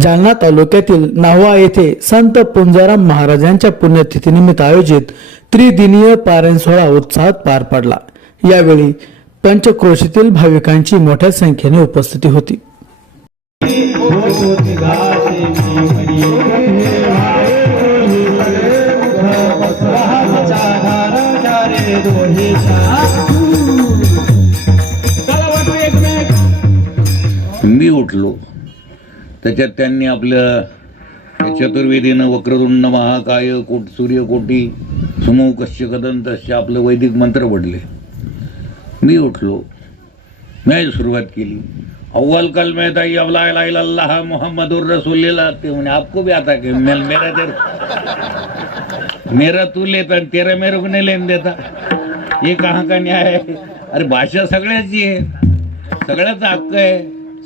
जालना तालुक्यातील नावा येथे संत पुंजाराम महाराजांच्या पुण्यतिथीनिमित्त आयोजित त्रिदिनीय पारायण सोहळा उत्साहात पार पडला. यावेळी पंचक्रोशीतील भाविकांची मोठ्या संख्येने उपस्थिती होती. मी उठलो. त्याच्यात त्यांनी आपलं त्या चतुर्वेदीनं वक्रतुंड महाकाय कोट सूर्यकोटी सुमो कश्य कदंत असे आपलं वैदिक मंत्र पडले. मी उठलो. मी सुरुवात केली. अव्वल कल में ताई अब ला इलाहा इल्लल्लाह मुहम्मदुर ते म्हणे आपको भी आता के मेल मेरा तेरा मेरा तू लेता आणि तेरा मेरे को नाही लेन देता. हे कहा का न्याय अरे भाषा सगळ्याची आहे. सगळ्याचा हक्क आहे.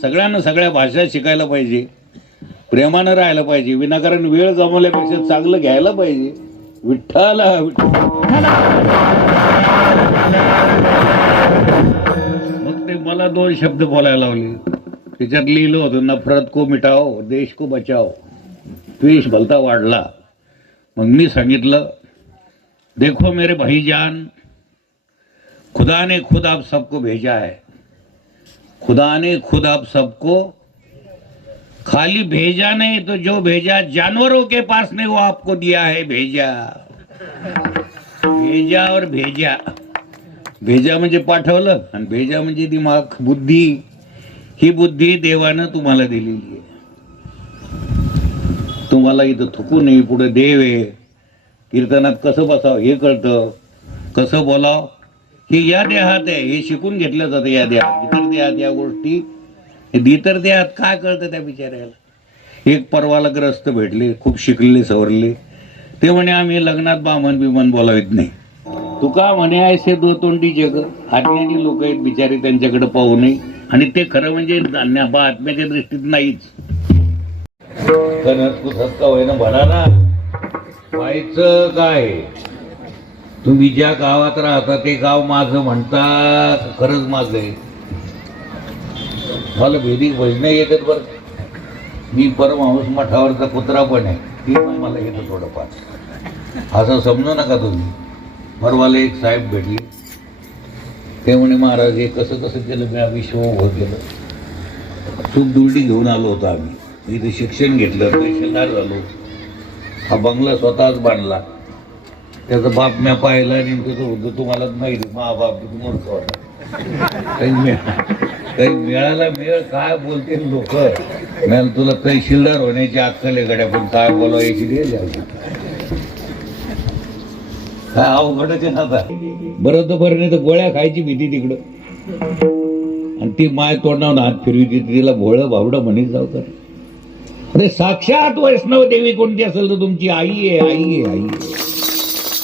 सगळ्यांना सगळ्या भाषा शिकायला पाहिजे. प्रेमानं राहायला पाहिजे. विनाकारण वेळ गमावल्यापेक्षा चांगलं घ्यायला पाहिजे. विठ्ठल मग ते मला दोन शब्द बोलायला लावले. त्याच्यात लिहिलं होतं नफरत को मिटाओ देश को बचाओ. द्वेष भलता वाढला. मग मी सांगितलं देखो मेरे भाईजान खुदा ने खुद आप सबको भेजा है. खुदा ने खुद आप सबको खाली भेजा नहीं तो जो भेजा जानवरों के पास में वो आपको दिया है भेजा। भेजा और भेजा। भेजा म्हणजे पाठवलं आणि भेजा म्हणजे दिमाग बुद्धी. ही बुद्धी देवानं तुम्हाला दिलेली आहे. तुम्हाला इथं थुकू नये पुढे देव आहे. कीर्तनात कसं बसावं हे कळतं. कसं बोलावं हे या देहात आहे. हे शिकून घेतलं जातं या देहात. इतर देहात या गोष्टी हे ते आत काय कळतं त्या बिचाऱ्याला? एक परवाला ग्रस्त भेटले खूप शिकलेले सवरले. ते म्हणे आम्ही लग्नात बामन बिमन बोलावीत नाही. तू का म्हणे ऐसे दोतोंडी जग. अज्ञानी लोक आहेत बिचारे त्यांच्याकडे पाहू नये. आणि ते खरं म्हणजे बा आत्म्याच्या दृष्टीत नाहीच. का होईना म्हणा ना. व्हायचं काय? तुम्ही ज्या गावात राहता ते गाव माझं म्हणता खरंच माझं आहे. मला भेदी भजनं येतात बरं. मी परमहंस मठावरचा कुत्रा पण आहे. ती पण मला येतं थोडंफार. असं समजू नका तुम्ही. परवाला एक साहेब भेटले. ते म्हणे महाराज हे कसं कसं केलं मी? विश्व उभं केलं. खूप दुर्डी घेऊन आलो होतो आम्ही. इथे शिक्षण घेतलं पैसेदार झालो. हा बंगला स्वतःच बांधला. त्याचा बाप म्या पाहिला आणि तो होतं तुम्हाला माहिती मा बाप किती मूर्ख काही मिळायला मिळाला मिळ काय बोलते लोक? मिळाल तुला तहसीलदार होण्याची अक्कल आहे गड्या पण काय बोलावं याची काय अवघडच आहे ना आता. बरं तर बरं नाही तर गोळ्या खायची भीती तिकडं. आणि ती माय तोंडावर हात फिरवी तिला भोळं भावडं म्हणीत जाऊ तर अरे साक्षात वैष्णव देवी कोणती असेल तर तुमची? आई आहे आई आहे आई आहे.